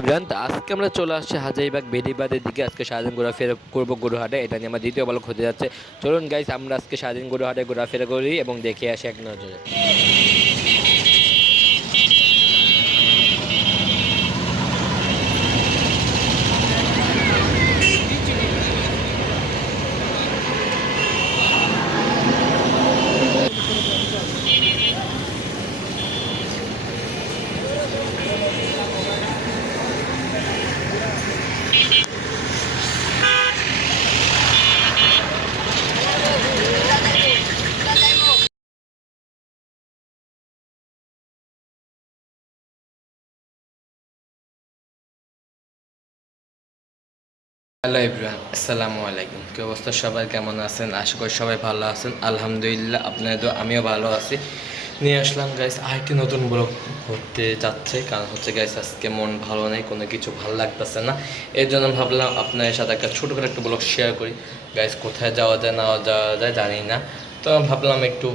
Everyone, তো আজকে আমরা চলে আসছি হাজারীবাগ বেড়িবাঁধের দিকে। আজকে সারাদিন ঘোরাফেরা করবো গরুহাটে। এটা নিয়ে আমার দ্বিতীয় ব্লগ হতে যাচ্ছে। চলুন গাইস, আমরা আজকে সারাদিন গরুহাটে ঘোরাফেরা করি এবং দেখে আসি এক নজরে। হ্যালো এভরিওয়ান, আসসালামু আলাইকুম। কি অবস্থা সবাই, কেমন আছেন? আশা করি সবাই ভালো আছেন। আলহামদুলিল্লাহ, আপনাদের আমিও ভালো আছি। নিয়ে আসলাম গাইস আরেকটি নতুন ব্লগ করতে যাচ্ছে। কারণ হচ্ছে গাইস আজকে মন ভালো নেই, কোনো কিছু ভালো লাগতেছে না। এর জন্য ভাবলাম আপনাদের সাথে একটা ছোটো করে একটা ব্লগ শেয়ার করি। গাইস কোথায় যাওয়া যায় না যাওয়া যায় জানি না, তো ভাবলাম একটু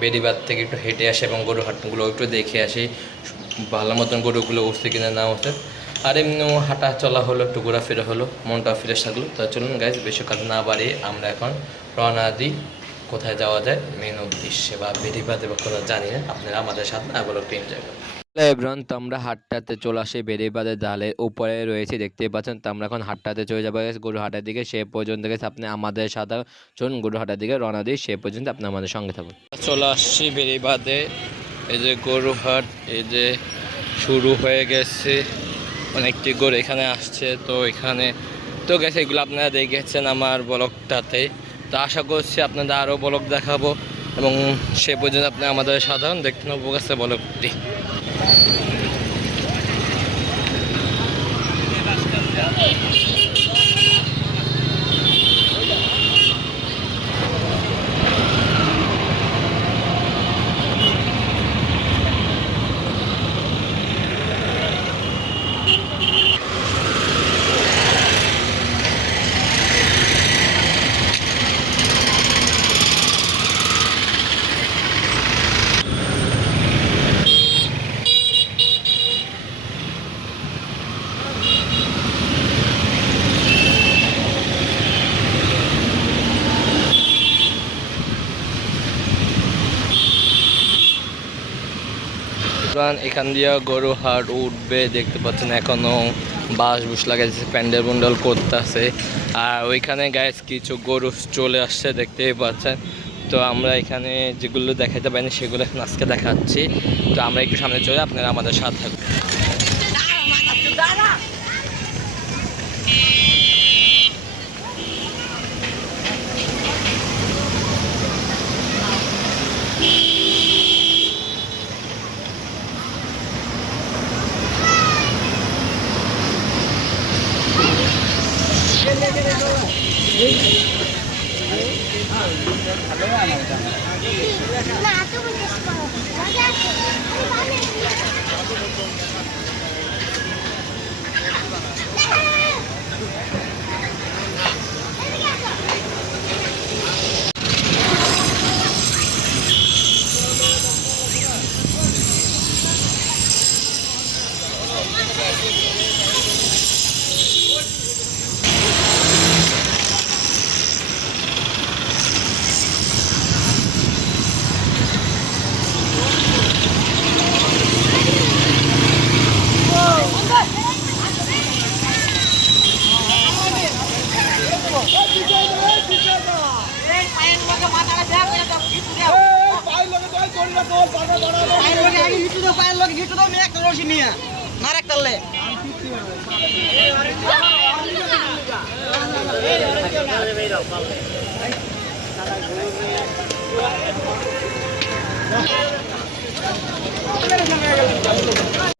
বেড়িবাঁধ থেকে একটু হেঁটে আসি এবং গরু হাটগুলো একটু দেখে আসি, ভালো মতন গরুগুলো উঠছে কিনা না উঠছে। আর এমনিও হাঁটা চলা হলো, একটু ঘোরাফেরা হলো, মনটা ফ্রেশ থাকলো। তো চলুন গাইজ, বেশি কথা না বাড়িয়ে আমরা এখন রওনা দিই। কোথায় যাওয়া যায় মেন উদ্দেশ্যে বা বেড়িবাঁধে বা কোথাও জানি না, আপনারা আমাদের সাথে না বলো একটু এনজয় করুন। এভরিওয়ান, তো আমরা হাটটাতে চলে আসি বেড়িবাঁধের জালের উপরে রয়েছে, দেখতেই পাচ্ছেন। তো আমরা এখন হাটটাতে চলে যাবো গরুহাটার দিকে। সে পর্যন্ত গেছে আপনি আমাদের সাথে চলুন গরুহাটার দিকে রওনা দিই। সে পর্যন্ত আপনি আমাদের সঙ্গে থাকুন। চলে আসছি বেড়িবাঁধে। এই যে গরুহাট, এই যে শুরু হয়ে গেছে। অনেকটি গরু এখানে আসছে। তো এখানে তো গেছে, এগুলো আপনারা দেখেছেন আমার ব্লগটাতে। তো আশা করছি আপনাদের আরও ব্লগ দেখাবো এবং সে পর্যন্ত আপনি আমাদের সাধারণ দেখতে নেবো গেছে ব্লগটি। এখান দিয়ে গরু হাট উঠবে, দেখতে পাচ্ছেন এখনো বাঁশ বুশ লাগাইছে, প্যান্ডেল পুন্ডেল করতেছে। আর ওইখানে গাইস কিছু গরু চলে আসছে, দেখতেই পাচ্ছেন। তো আমরা এখানে যেগুলো দেখাতে পারিনি সেগুলো এখন আজকে দেখাচ্ছি। তো আমরা একটু সামনে চলে, আপনারা আমাদের সাথে থাকবেন।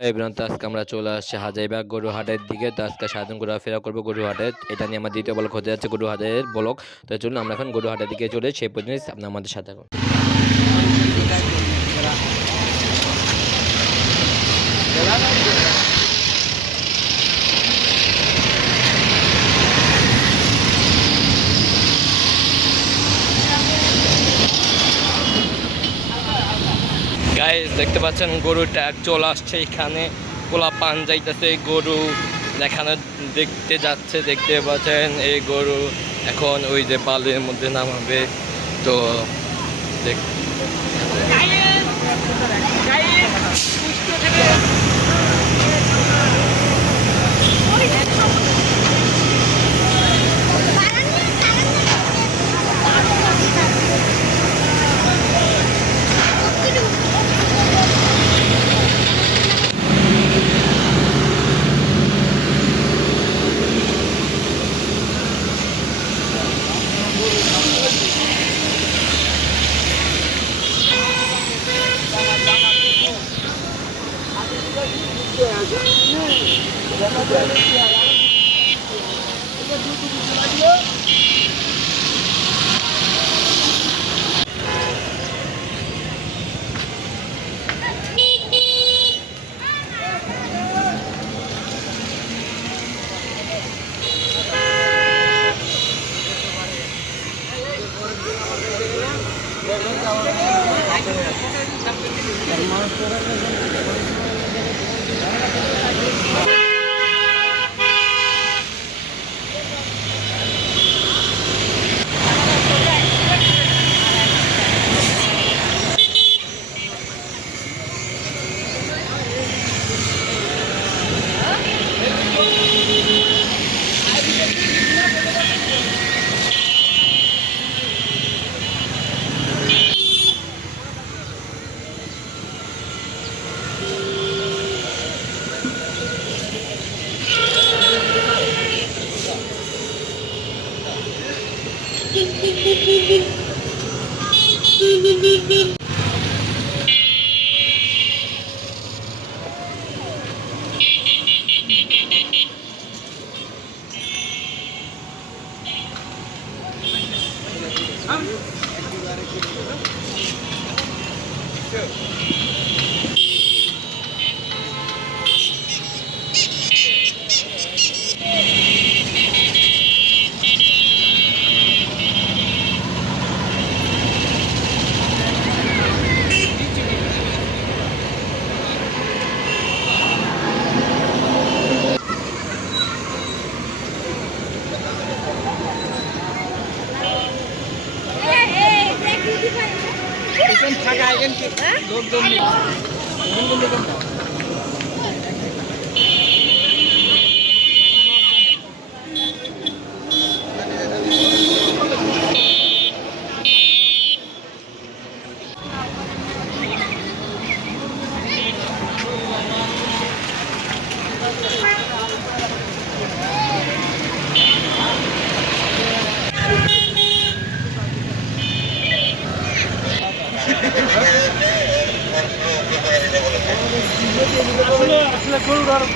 এবার তো আজকে আমরা চলে আসছি হাজারীবাগ গরুহাটের দিকে। তো আজকে সারাদিন ঘোরাফেরা করবো গরুহাটের। এটা নিয়ে আমার দ্বিতীয় ব্লগ হতে যাচ্ছে গরুহাটের ব্লগ। তো চলুন আমরা এখন গরুহাটের দিকে চলে, সেই পর্যন্ত আপনি আমাদের সাথে থাকুন। গাইস দেখতে পাচ্ছেন গরুর ট্যাগ চলে আসছে এখানে। পোলা পান যাইতেছে গরু দেখানো দেখতে যাচ্ছে, দেখতে পাচ্ছেন এই গরু এখন ওই যে বালের মধ্যে নামাবে। তো দেখ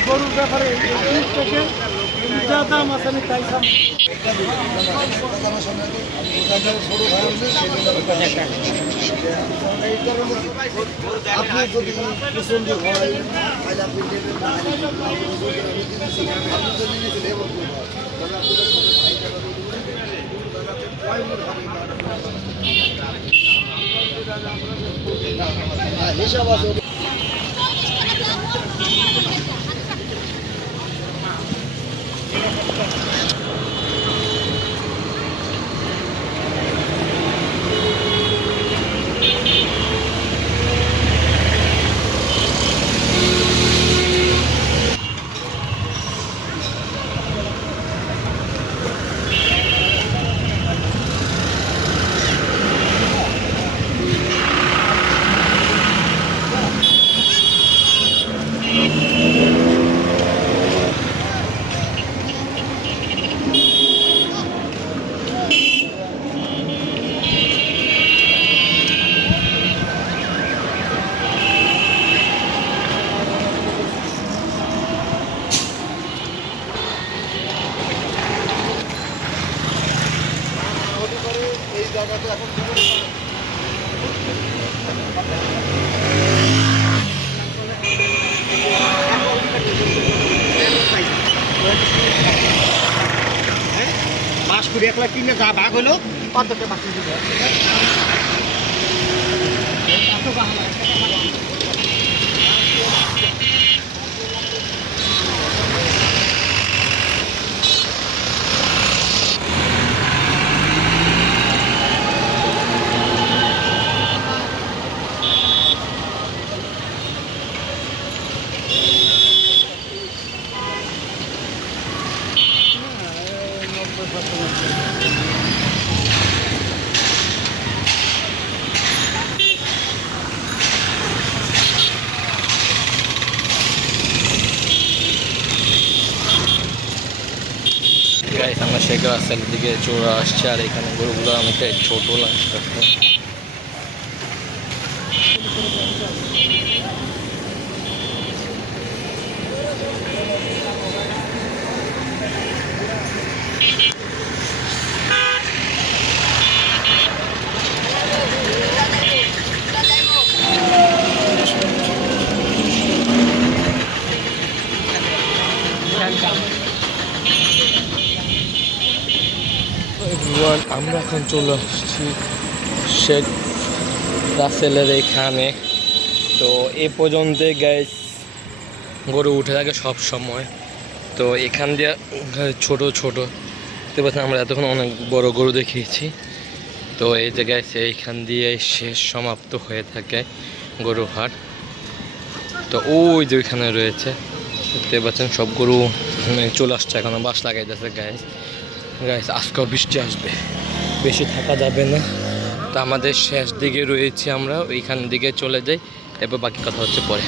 গরুর ব্যাপারে যা দাম আছে আমি তাই দাম আপনি যদি পছন্দ হয় তাহলে আপনি হিসাব আছে। জায়গাতে এখন বাস করে 1 লাখ কিনে যা ভাগ হলো কতটা বাকি দিবে গাইস আমরা শেখ রাসেলের দিকে চলে আসছি, আর এখানে গরুগুলো অনেকটা ছোট লাগতেছে। আমরা এখন চলে আসছি শেখ রাসেলের এখানে। তো এ পর্যন্ত গাইস গরু উঠে থাকে সব সময়। তো এখান দিয়ে ছোট ছোট দেখতে পাচ্ছেন, আমরা এতক্ষণ অনেক বড় গরু দেখিয়েছি। তো এই জায়গায় এইখান দিয়ে শেষ সমাপ্ত হয়ে থাকে গরু হাট। তো ওই যে ওইখানে রয়েছে দেখতে পাচ্ছেন সব গরু চলে আসছে, এখন বাস লাগাইতেছে গাইস। গাইস আজকেও বৃষ্টি আসবে, বেশি থাকা যাবে না। তো আমাদের শেষ দিকে রয়েছে, আমরা ওইখান দিকে চলে যাই, এরপর বাকি কথা হচ্ছে পরে।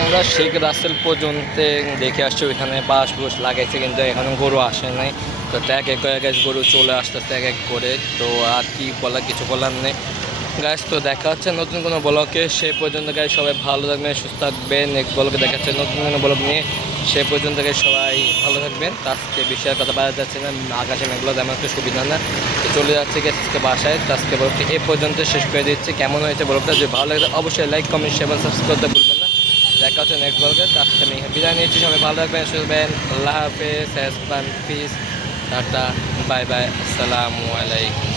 আমরা শেখ রাসেল পর্যন্ত দেখে আসছি, ওইখানে বাঁশ বুস লাগাইছে কিন্তু এখনো গরু আসে নাই। তো এক এক করে গাছ গরু চলে আসতেছে এক এক করে। তো আর কি বলার, কিছু বলার নেই গাছ। তো দেখা হচ্ছে নতুন কোনো ব্লকে, সে পর্যন্ত গাছ সবাই ভালো থাকবেন, সুস্থ থাকবেন। নেক্সট ব্লকে দেখা যাচ্ছে নতুন কোনো ব্লক নিয়ে, সে পর্যন্ত গাছ সবাই ভালো থাকবেন। আজকে বিষয়ের কথা বাড়া যাচ্ছে না, আকাশে মেঘগুলো তেমন একটা সুবিধা না। তো চলে যাচ্ছে আজকে বাসায়। তো আজকে ব্লগটি এ পর্যন্ত শেষ করে দিচ্ছি। কেমন হয়েছে ব্লগটা, যদি ভালো লাগে অবশ্যই লাইক কমেন্ট শেয়ার সাবস্ক্রাইব করতে ভুলবেন না। দেখা হচ্ছে নেক্সট ব্লগে। আজকে আমি বিদায় নিচ্ছি, সবাই ভালো থাকবেন, সুস্থ থাকবেন। আল্লাহ হাফেজ, পিস, টাটা, বাই বাই, আসসালামু আলাইকুম।